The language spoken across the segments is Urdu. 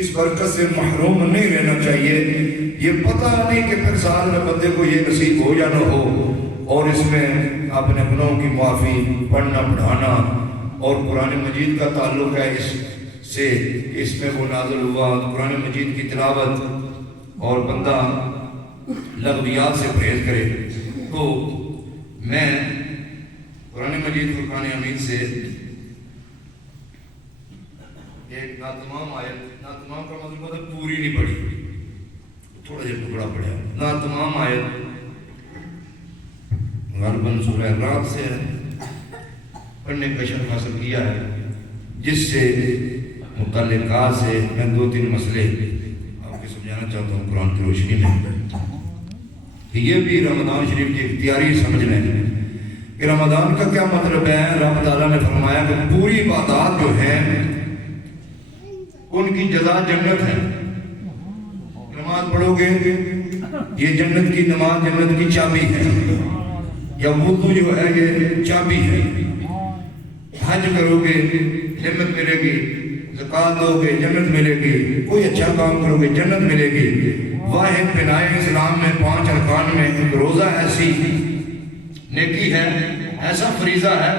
اس برکت سے محروم نہیں رہنا چاہیے۔ یہ پتہ نہیں کہ پھر سال میں بندے کو یہ نصیب ہو یا نہ ہو، اور اس میں اپنے گناہوں کی معافی، پڑھنا پڑھانا، اور قرآن مجید کا تعلق ہے اس سے، اس میں وہ نازل ہوا قرآن مجید کی تلاوت، اور بندہ لغویات سے پرہیز کرے۔ تو میں قرآن مجید فرقان حمید سے ایک ناتمام آیت، ناتمام کا مطلب پوری نہیں پڑھی، تھوڑا جا ٹکڑا پڑھا، ناتمام آیت غالباً سورہ رات سے پڑھنے کا شرف حاصل کیا ہے، جس سے متعلقات سے میں 2-3 مسئلے آپ کو سمجھانا چاہتا ہوں قرآن کی روشنی میں۔ یہ بھی رمضان شریف کی اختیاری سمجھ لیں کہ رمضان کا کیا مطلب ہے۔ رب تعالیٰ نے فرمایا کہ پوری عبادات جو ہیں ان کی جزا جنت ہے۔ نماز پڑھو گے، یہ جنت کی نماز جنت کی چابی ہے، یا وضو جو ہے یہ چابی ہے۔ حج کرو گے جنت ملے گی، زکوٰۃ دو گے جنت ملے گی، کوئی اچھا کام کرو گے جنت ملے گی۔ واحد بنائے اسلام میں 5 ارکان میں ایک روزہ ایسی نیکی ہے، ایسا فریضہ ہے،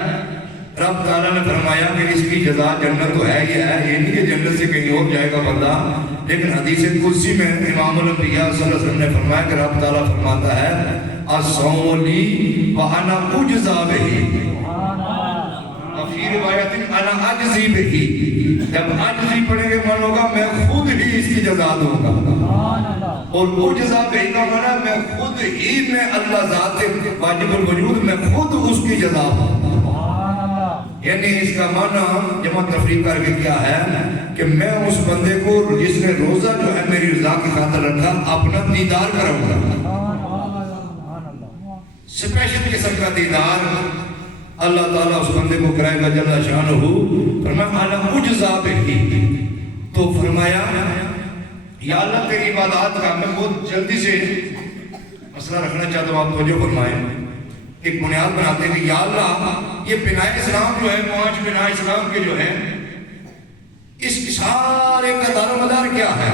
رب تعالیٰ نے فرمایا کہ اس کی جزا جنت تو ہے ہی ہے، یہ نہیں کہ جنت سے کہیں اور جائے گا بندہ۔ لیکن حدیث قدسی میں امام الانبیاء صلی اللہ علیہ وسلم نے فرمایا کہ رب تعالیٰ فرماتا ہے الصوم لی وانا اجزا بہ، فی روایت انا اجزی بہ، جب اجزی پڑھیں گے من ہوگا میں خود ہی اس کی جزا دوں گا، اور اجزا بہ کا معنی میں خود ہی میں اللہ ذات واجب الوجود میں خود اس کی جزا ہوں۔ یعنی اس کا معنی جمع تفریق کر کے کیا ہے کہ میں اس بندے کو جس نے روزہ جو ہے میری رضا کی خاطر رکھا اپنا دیدار کروں گا، سپیشل قسم کا دیدار اللہ تعالیٰ اس بندے کو کرائے گا جل شانہ۔ فرمایا انا اجزا بہ، تو فرمایا یا اللہ تیری عبادات کا میں بہت جلدی سے مسئلہ رکھنا چاہتا ہوں، آپ توجہ فرمائیں۔ ایک بنیاد بناتے ہیں کہ یا اللہ یہ بنائے اسلام جو ہے، 5 بنائے اسلام کے جو ہیں، اس سارے کا دار و مدار کیا ہے،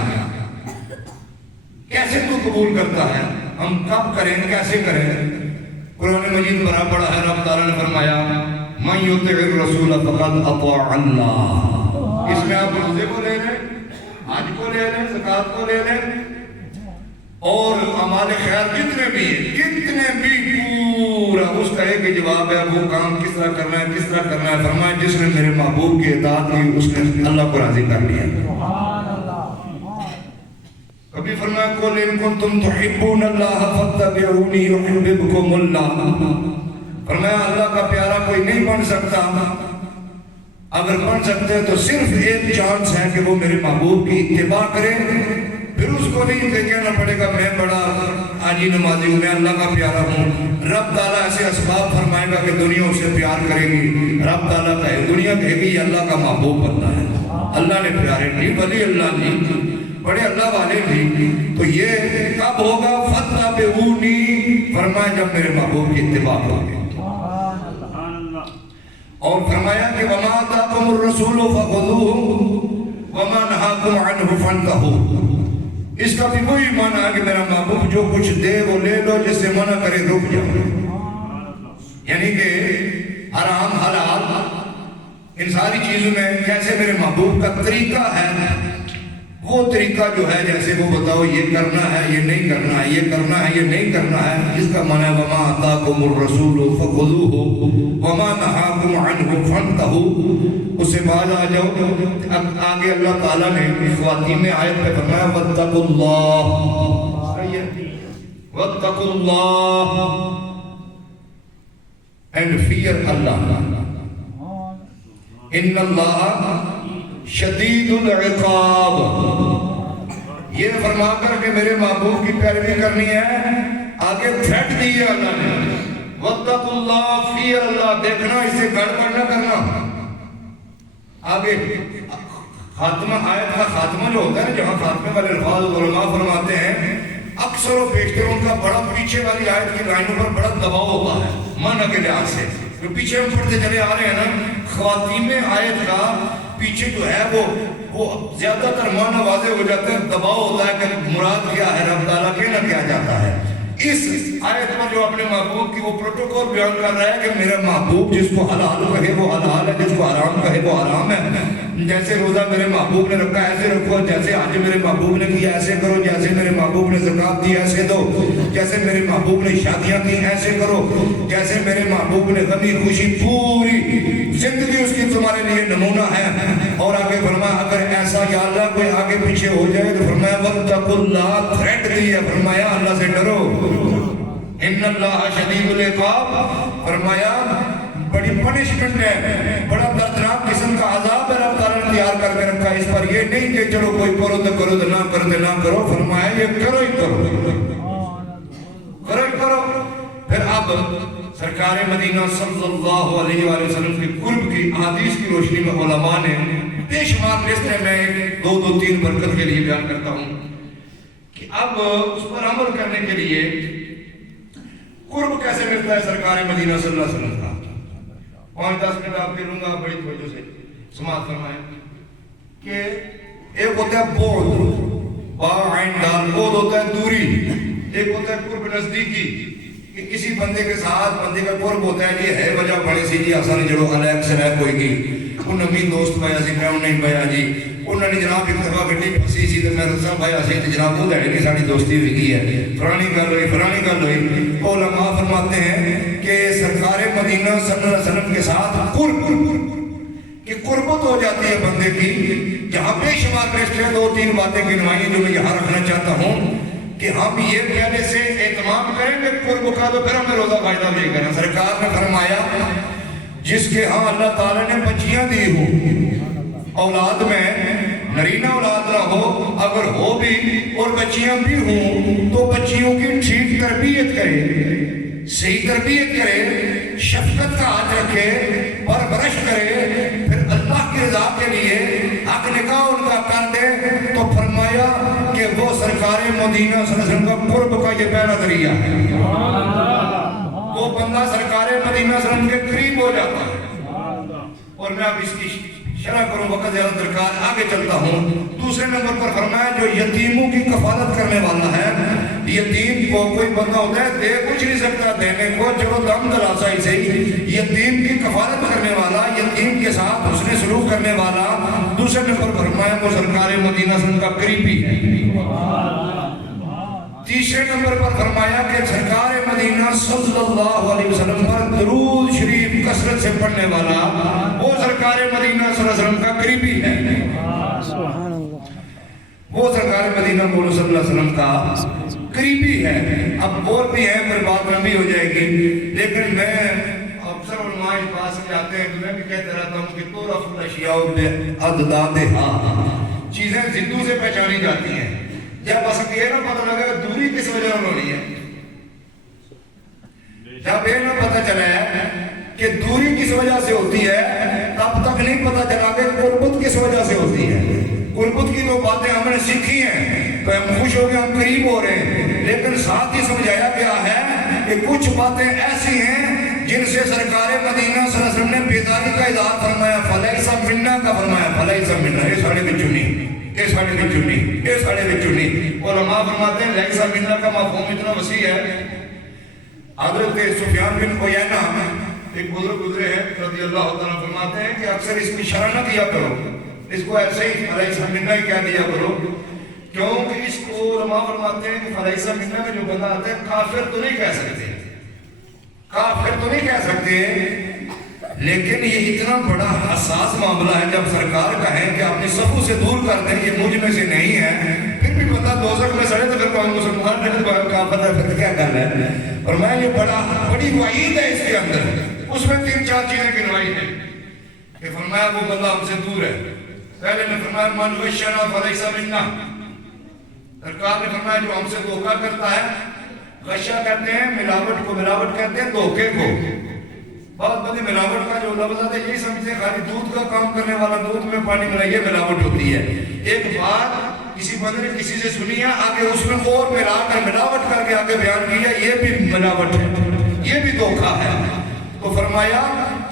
کیسے تو قبول کرتا ہے، ہم کب کریں کیسے کریں۔ قرآن مجید بڑا پڑا ہے، رب تعالیٰ نے فرمایا من یطع الرسول فقد اطاع اللہ۔ اس میں آپ روزے کو لے لیں، حج کو لے لیں، زکوٰۃ کو لے لیں، اور اعمال خیر جتنے بھی پورا اس کا ایک ہی جواب ہے، وہ کام کس طرح کرنا ہے، کس طرح کرنا ہے۔ فرمایا جس نے میرے محبوب کی اطاعت کی اس نے اللہ کو راضی کر لیا۔ کبھی فرمایا قل ان کنتم تحبون اللہ فاتبعونی یحببکم اللہ۔ فرمایا اللہ کا پیارا کوئی نہیں بن سکتا، اگر بن سکتے تو صرف ایک چانس ہے کہ وہ میرے محبوب کی اتباع کرے، پھر اس کو نہیں کہ کہنا پڑے گا میں بڑا حاجی نمازی ہوں، میں اللہ کا پیارا ہوں۔ رب تعالیٰ ایسے اسباب فرمائے گا کہ دنیا اسے پیار کرے گی، رب تعالیٰ کہے دنیا کہے گی یہ اللہ کا محبوب بنتا ہے، اللہ نے پیارے نہیں، ولی اللہ نہیں، بڑے اللہ والے نہیں۔ تو یہ کب ہوگا؟ فاتبعونی، فرمایا جب میرے محبوب کی اتباع ہوگی۔ اور فرمایا کہ وما آتاکم الرسول فخذوہ وما نہاکم عنہ فانتہوا۔ اس کا بھی وہی معنی ہے کہ میرا محبوب جو کچھ دے وہ لے لو، جس سے منع کرے رک جاؤ۔ یعنی کہ حرام حلال ان ساری چیزوں میں کیسے میرے محبوب کا طریقہ ہے، وہ طریقہ جو ہے جیسے وہ بتاؤ یہ کرنا ہے یہ نہیں کرنا ہے، یہ کرنا ہے یہ نہیں کرنا ہے، جس کا معنی ہے وما آتاکم الرسول فخذوہ وما نہاکم عنہ فانتہوا۔ اس سے بعد آ جاؤ، اب آگے اللہ تعالیٰ نے خواتین میں آیت پہ فرمایا واتقوا اللہ، واتقوا اللہ، اینڈ فیئر اللہ، ان اللہ شدید العقاب۔ یہ فرما کر کہ میرے محبوب کی پیروی کرنی ہے، آگے تھریٹ دی ہے اللہ نے واتقوا اللہ، فیئر اللہ، دیکھنا اس سے گڑبڑ نہ کرنا۔ آگے خاتمہ آیت کا خاتمہ جو ہوتا ہے جہاں خاتمے والے الفاظ علماء فرماتے ہیں اکثر و بیشتر ان کا بڑا پیچھے والی آیت کی لائنوں پر بڑا دباؤ ہوتا ہے معنی کے لحاظ سے، جو پیچھے ہم پڑھتے چلے آ رہے ہیں نا، خواتین آیت کا پیچھے جو ہے وہ وہ زیادہ تر معنی واضح ہو جاتے ہیں، دباؤ ہوتا ہے کہ مراد کیا ہے، رب تعالیٰ کہنا کیا جاتا ہے۔ اس آیت میں جو اپنے محبوب کی وہ پروٹوکول بیان کر رہا ہے کہ میرا محبوب جس کو حلال کہے وہ حلال ہے، جس کو حرام کہے وہ حرام ہے۔ جیسے روزہ میرے محبوب نے رکھا ایسے رکھو، جیسے حج میرے محبوب نے کیا ایسے کرو، جیسے میرے محبوب نے زکوٰۃ دی ایسے دو، جیسے میرے محبوب نے شادیاں کی ایسے کرو، جیسے میرے محبوب نے غمی خوشی پوری زندگی اس کی تمہارے لیے نمونہ ہے۔ اور آگے فرمایا اگر ایسا یا اللہ کوئی آگے پیچھے ہو جائے تو فرمایا واتقوا اللہ، تھریٹ دی ہے، فرمایا اللہ سے ڈرو، ان اللہ شدید العقاب، فرمایا بڑی پنشمنٹ ہے، بڑا دردناک قسم کا عذاب ہے رب تعالیٰ نے تیار کر کے رکھا اس پر۔ یہ نہیں کہ چلو کوئی کرو تو کرو تو نہ کرو تو نہ کرو، فرمایا یہ کرو ہی کرو، کرو ہی کرو۔ پھر اب سرکار مدینہ صلی اللہ علیہ وآلہ وسلم کے قرب کی احادیث کی روشنی میں علماء نے بے شمار لسٹ ہے، میں دو تین برکت کے لیے بیان کرتا ہوں کہ اب اس پر عمل کرنے کے لیے قرب کیسے ملتا ہے سرکار مدینہ صلی اللہ علیہ وسلم کا۔ 5-10 منٹ آپ کے لوں گا، بڑی توجہ سے سماعت فرمائیں کہ ایک ہوتا ہے بعد، با عین دال، بعد ہوتا ہے دوری، ایک ہوتا ہے قرب نزدیکی، کہ کسی بندے کے ساتھ بندے کا قرب ہوتا ہے، یہ ہے وجہ پڑے سی جی آسانی جڑو علیک سے رہ کوئی گی، ان امین دوست پایا سی میں نہیں پایا جی، انہوں نے جناب ایک دفعہ گڈی پھسی سی تو میں رسا پایا سی تو جناب وہ دہڑے نہیں ساری دوستی ہوئی گئی ہے، پرانی گل ہوئی۔ علماء فرماتے ہیں کہ سرکار مدینہ صلی اللہ علیہ وسلم کے ساتھ قرب کہ قربت ہو جاتی ہے بندے کی، جہاں بے شمار لسٹ ہے، 2-3 باتیں گنوائی جو میں یہاں رکھنا چاہتا ہوں کہ ہم یہ کہنے سے اہتمام کریں گے قرب کا تو پھر ہمیں روزہ فائدہ لے کر۔ سرکار نے فرمایا جس کے ہاں اللہ تعالیٰ نے بچیاں دی ہوں، اولاد میں نرینہ اولاد نہ ہو، اگر ہو بھی اور بچیاں بھی ہوں تو بچیوں کی ٹھیک تربیت کرے، صحیح تربیت کرے، شفقت کا ہاتھ رکھے، پرورش کرے، پھر اللہ کی رضا کے لیے حق نکاح ان کا کر دے، تو فرمایا کہ وہ سرکار مدینہ صلی اللہ علیہ وسلم کا قرب کا یہ پہلا ذریعہ ہے، وہ بندہ سرکار مدینہ صلی اللہ علیہ وسلم کے قریب ہو جاتا ہے۔ اور میں اب اس کی شرح کروں، وقت زیادہ درکار، آگے چلتا ہوں۔ دوسرے نمبر پر فرمایا جو یتیموں کی کفالت کرنے والا ہے، یتیم کو کوئی بندہ ہوتا ہے دے کچھ نہیں سکتا دینے کو، چلو دم دلاسا ہی صحیح، یتیم کی کفالت کرنے والا، یتیم کے ساتھ حسن سلوک کرنے والا، دوسرے نمبر پر فرمایا وہ سرکار مدینہ صلی اللہ علیہ وسلم کا قریبی ہے۔ تیسرے نمبر پر فرمایا کہ سرکار مدینہ صلی اللہ علیہ وسلم پر درود شریف کثرت سے پڑھنے والا وہ سرکار مدینہ صلی اللہ علیہ وسلم کا قریبی ہے، وہ سرکار مدینہ صلی اللہ علیہ وسلم کا قریبی ہے۔ اب اور بھی ہیں، پھر بات لمبی ہو جائے گی، لیکن میں اکثر علماء اس بات سے جاتے ہیں کہ میں بھی کہتے رہتا ہوں کہ تعرف الاشیاء بعددها، چیزیں ضدوں سے پہچانی جاتی ہیں۔ جب بس یہ نہ پتہ لگے کہ دوری کس وجہ سے ہونی ہے، جب یہ نہ پتہ چلا ہے کہ دوری کس وجہ سے ہوتی ہے، تب تک نہیں پتہ چلا کہ قربت کس وجہ سے ہوتی ہے۔ قربت کی تو باتیں ہم نے سیکھی ہیں تو ہم خوش ہو کے ہم قریب ہو رہے ہیں، لیکن ساتھ ہی سمجھایا گیا ہے کہ کچھ باتیں ایسی ہیں جن سے سرکار مدینہ صلی اللہ علیہ وسلم نے بیداری کا اظہار فرمایا، فلیس منا کا فرمایا، فلیس منا، یہ ساڑھے بچوں نہیں، یہ ساڑھے بچوں نہیں، یہ ساڑھے بچوں نہیں۔ علماء فرماتے ہیں لیسا منا کا مفہوم اتنا وسیع ہے۔ حضرت سفیان بن عیینہ ایک بزرگ گزرے ہیں رضی اللہ تعالیٰ، فرماتے ہیں کہ اکثر اس کی شرح نہ کیا کرو، اس کو ایسے ہی فلیسا منا ہی کہہ دیا کرو، کیونکہ اس کو علماء فرماتے ہیں کہ فلیسا منا میں جو بندہ آتا ہے کافر تو نہیں کہہ سکتے، کافر تو نہیں کہہ سکتے، لیکن یہ اتنا بڑا حساس معاملہ ہے جب سرکار کہیں کہ اپنی صفوں سے دور کر دیں یہ مجھ میں سے نہیں ہے، پھر بھی بندہ دوزخ میں سڑے تو پھر کوئی مسلمان نہیں تو کافر ہے، پھر کیا کر رہا ہے۔ اور میں یہ بڑی وعید ہے اس کے اندر، اس میں 3-4 چیزیں گنوائی ہیں کہ فرمایا وہ بندہ ہم سے دور ہے۔ پہلے نے فرمایا من غشنا فلیس منا، سرکار نے فرمایا جو ہم سے دھوکہ کرتا ہے، غشہ کہتے ہیں ملاوٹ کو، ملاوٹ کہتے ہیں دھوکے کو۔ بہت بڑی ملاوٹ کا جو لفظ ہے یہی سمجھتے ہیں خالی دودھ کا کام کرنے والا دودھ میں پانی ملائیے ملاوٹ ہوتی ہے۔ ایک بات کسی بندے نے کسی سے سنی ہے، آگے اس میں اور ملا کر ملاوٹ کر کے آگے بیان کیا، یہ بھی ملاوٹ ہے، یہ بھی دھوکہ ہے۔ تو فرمایا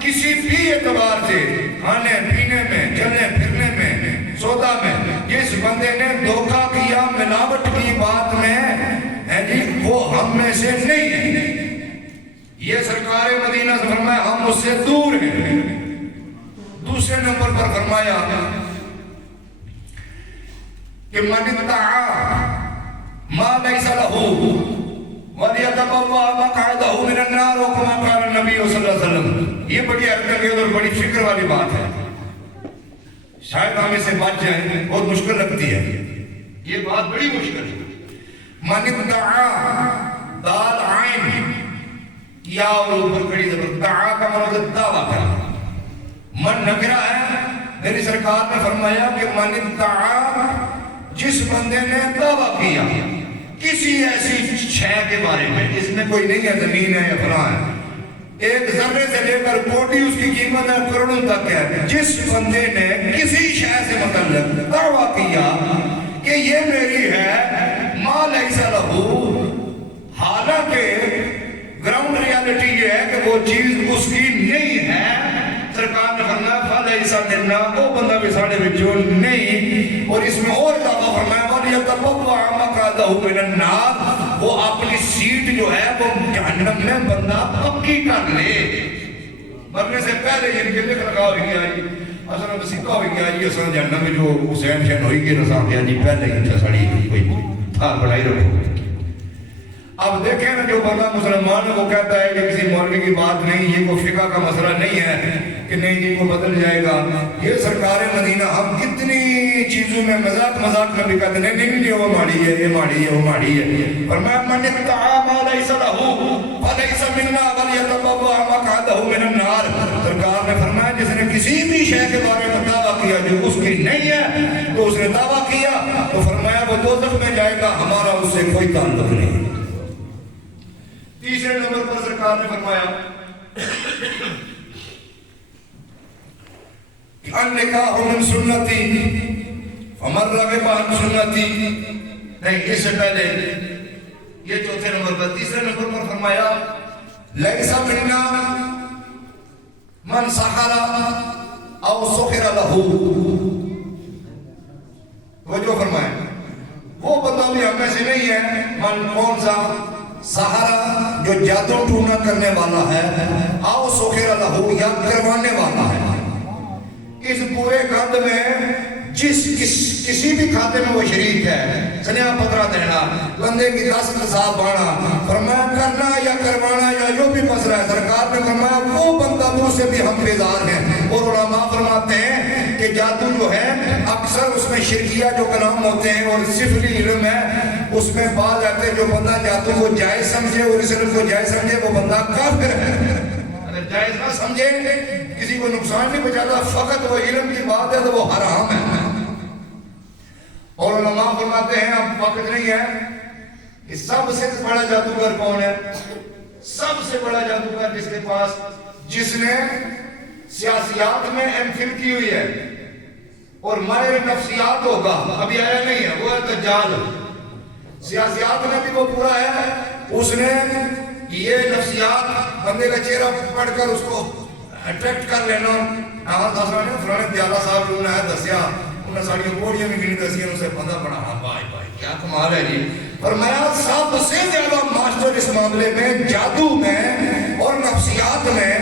کسی بھی اعتبار سے کھانے پینے میں، چلنے پھرنے میں، سودا میں جس بندے نے دھوکہ کیا ملاوٹ کی بات میں ہے جی وہ ہم میں سے نہیں ہے. یہ سرکار مدینہ سے فرمایا ہم اس سے دور ہیں. دوسرے نمبر پر فرمایا کہ من ادعا ما لیس لہ وَلْيَتَبَوَّأْ مَقْعَدَهُ مِنَ النَّارِ وَكَمَا قَالَ النَّبِيُّ صلی اللہ علیہ وسلم. یہ بڑی اہمیت اور بڑی فکر والی بات ہے. شاید ہم اسے بچ جائیں بہت مشکل لگتی ہے. یہ بات بڑی مشکل ہے. من ادعا دال عین یا اور اوپر کھڑی زبر دعا کا مطلب دعویٰ کرنا. من نکرہ ہے. میری سرکار نے فرمایا کہ من ادعا جس بندے نے دعویٰ کیا کسی ایسی شے کے بارے میں جس میں کوئی نہیں ہے زمین ہے یا فلاں ہے ایک ذرے سے لے کر کوٹی اس کی قیمت ہے کروڑوں تک ہے. جس بندے نے کسی شے سے متعلق دعویٰ کیا کہ یہ میری ہے ما لیس لہ حالانکہ گراؤنڈ ریالٹی یہ ہے کہ وہ چیز اس کی نہیں ہے. سرکار نے فرمایا فَلَيْسَ مِنَّا وہ بندہ بھی ساڑھے بچوں نہیں. اور اس میں اور دعویٰ فرمایا وَلْيَتَبَوَّأْ مَقْعَدَهُ مِنَ النَّارِ وہ اپنی سیٹ جو ہے وہ جہنم میں بندہ پکی کر لے. مرنے سے پہلے یہ کہ لکھ لگا ہوئی گیا جی اصلا میں سکھا ہوئی گیا جی اصلا جہنم میں جو حسین شہن ہوئی گئی رسا گیا جی پہلے ہی تھا سڑی کوئی تھا بڑھائی رکھو. اب دیکھیں نا جو بندہ مسلمان وہ کہتا ہے کہ کسی مولوی کی بات نہیں یہ کوئی فقہ کا مسئلہ نہیں ہے کہ نہیں یہ کو بدل جائے گا. یہ سرکار مدینہ ہم کتنی چیزوں میں مذاق میں بھی کہتے ہیں نہیں نہیں وہ ماڑی ہے یہ ماڑی ہے وہ ماڑی ہے. فرمایا من ادعا ما لیس لہ فلیس منا ولیتبوأ مقعدہ من النار. سرکار نے فرمایا جس نے کسی بھی شے کے بارے میں دعویٰ کیا جو اس کی نہیں ہے تو اس نے دعویٰ کیا تو فرمایا وہ دوزخ میں جائے گا ہمارا اس سے کوئی تعلق نہیں. تیسرے نمبر پر سرکار نے فرمایا النکاح من سنتی فمن رغب عن سنتی. نہیں اس سے پہلے یہ چوتھے نمبر پر. تیسرے نمبر پر فرمایا لیس منا من سحر او سخر لہ. وہ جو فرمایا وہ بندہ بھی ہم میں سے نہیں ہے. من کون سا سہارا جو جادو ٹونا کرنے والا ہے آؤ سوکھر لہو یا کروانے والا ہے. اس پورے گند میں کسی بھی کھاتے میں وہ شریک ہے. سنیا پترہ دینا بندے کی 10 نصاب بانا فرمایا کرنا یا کروانا یا جو بھی مسئلہ ہے سرکار نے فرمایا وہ بندہ بھی اسے بھی ہم بیزار ہیں. اور علماء فرماتے ہیں کہ جادو جو ہے اکثر اس میں شرکیہ جو کلام ہوتے ہیں اور صفری علم ہے اس میں بعض آتے ہیں جو بندہ جادو کو جائز سمجھے اور اس علم کو جائز سمجھے وہ بندہ کافر ہے. اگر جائز نہ سمجھے کسی کو نقصان نہیں پہنچاتا فقط وہ علم کی بات ہے تو وہ حرام ہے. اور علماء فرماتے ہیں اب وقت نہیں ہے کہ سب سے بڑا جادوگر کون ہے. سب سے بڑا جادوگر جس کے پاس جس نے سیاسیات میں ایم فل کی ہوئی ہے اور ماہر نفسیات ہوگا ابھی آیا نہیں ہے وہ ہے دجال. سیاسیات میں بھی وہ پورا ہے. اس نے یہ نفسیات بندے کا چہرہ پڑھ کر اس کو اٹریکٹ کر لینا. فلانے دیالہ صاحب لوگوں نے دسیا انہیں ساڑی کوڑیاں بھی گنی دسیا اسے بندہ بڑا بھائی بھائی کیا کمال ہے جی. فرمایا سب سے زیادہ ماسٹر اس معاملے میں جادو میں اور نفسیات میں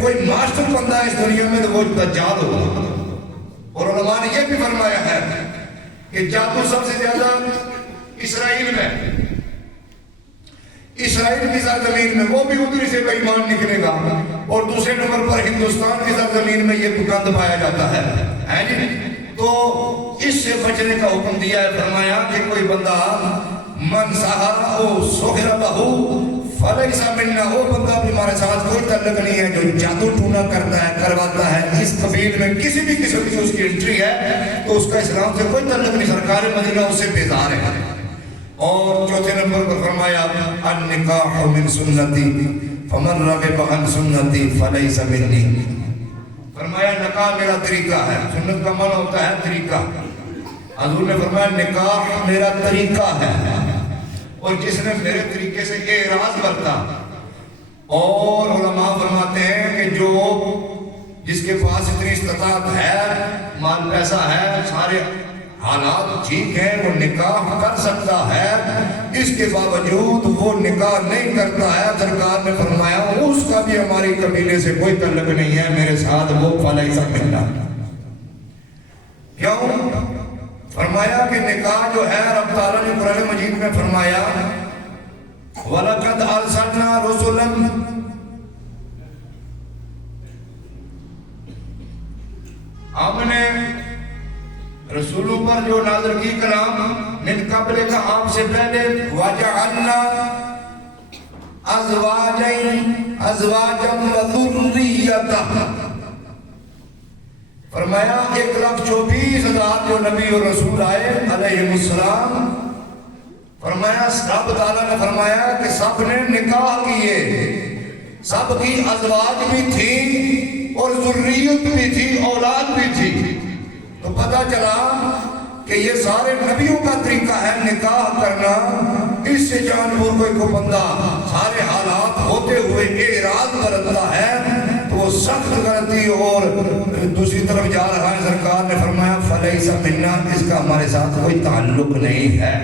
کوئی ماسٹر بندہ اس دنیا میں تو وہ دجال ہوگا. اور علماء نے یہ بھی فرمایا ہے کہ جادو سب سے زیادہ اسرائیل میں اسرائیل کی سرزمین میں وہ بھی ادھر سے بے ایمان نکلے گا. اور دوسرے نمبر پر ہندوستان کی سرزمین میں یہ گند پایا جاتا ہے جی. تو اس سے بچنے کا حکم دیا ہے. فرمایا کہ کوئی بندہ من سحر او سحر لہ فلیس منا وہ بندہ بھی ہمارے ساتھ کوئی تعلق نہیں ہے جو جادو ٹونا کرتا ہے کرواتا ہے. اس قبیل میں کسی بھی قسم کی اس کی انٹری ہے تو اس کا اسلام سے کوئی تعلق نہیں. سرکار مدینہ اس سے بیزار ہے. اور چوتھے نمبر پر فرمایا النکاح من سنتی فمن رغب عن سنتی فلیس منی. فرمایا نکاح میرا طریقہ ہے. سنت کا معنی ہوتا ہے طریقہ. حضور نے فرمایا نکاح میرا طریقہ ہے اور جس نے میرے طریقے سے اعراض کرتا. اور علماء فرماتے ہیں کہ جس کے پاس اتنی استطاعت ہے، مال پیسہ ہے، سارے حالات ٹھیک ہیں، وہ نکاح کر سکتا ہے، اس کے باوجود وہ نکاح نہیں کرتا ہے، سرکار نے فرمایا اس کا بھی ہماری قبیلے سے کوئی تعلق نہیں ہے، میرے ساتھ وہ فلیس منا۔ کیوں؟ فرمایا کہ نکاح جو ہے رب تعالیٰ نے قرآن مجید میں فرمایا وَلَقَدْ أَرْسَلْنَا رُسُلًا، ہم نے رسولوں پر جو نازل کی کلام من قبل کا آپ سے پہلے وَجَعَلْنَا أَزْوَاجًا وَذُرِّيَّةً، فرمایا 1,24,000 جو نبی اور رسول آئے علیہ السلام، فرمایا رب تعالیٰ نے فرمایا کہ سب نے نکاح کیے، سب کی ازواج بھی تھی اور ذریت بھی تھی، اولاد بھی تھی۔ تو پتہ چلا کہ یہ سارے نبیوں کا طریقہ ہے نکاح کرنا۔ اس سے جانور کوئی بندہ سارے حالات ہوتے ہوئے اعراض برتتا ہے تو وہ سخت غلطی اور دوسری طرف جا رہا ہے۔ سرکار نے فرمایا فلیس منا، اس کا ہمارے ساتھ کوئی تعلق نہیں ہے۔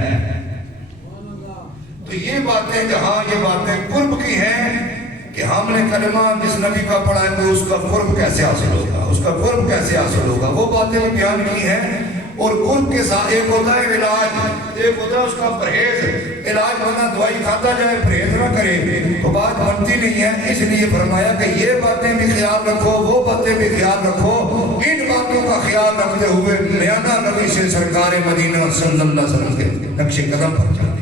تو یہ باتیں جہاں یہ باتیں قرب کی ہیں کہ ہم نے کلمہ جس نبی کا پڑھا ہے تو اس کا قرب کیسے حاصل ہوگا، اس کا قرب کیسے حاصل ہوگا، وہ باتیں بھی بیان کی ہیں۔ اور قرب کے ساتھ ایک ہوتا ہے علاج، ایک ہوتا ہے اس کا پرہیز۔ علاج بنا دوائی کھاتا جائے پرہیز نہ کرے تو بات بنتی نہیں ہے۔ اس لیے فرمایا کہ یہ باتیں بھی خیال رکھو، وہ باتیں بھی خیال رکھو۔ ان باتوں کا خیال رکھتے ہوئے میانہ نبی سے سرکار مدینہ صلی اللہ علیہ وسلم کے نقش قدم پر چلا۔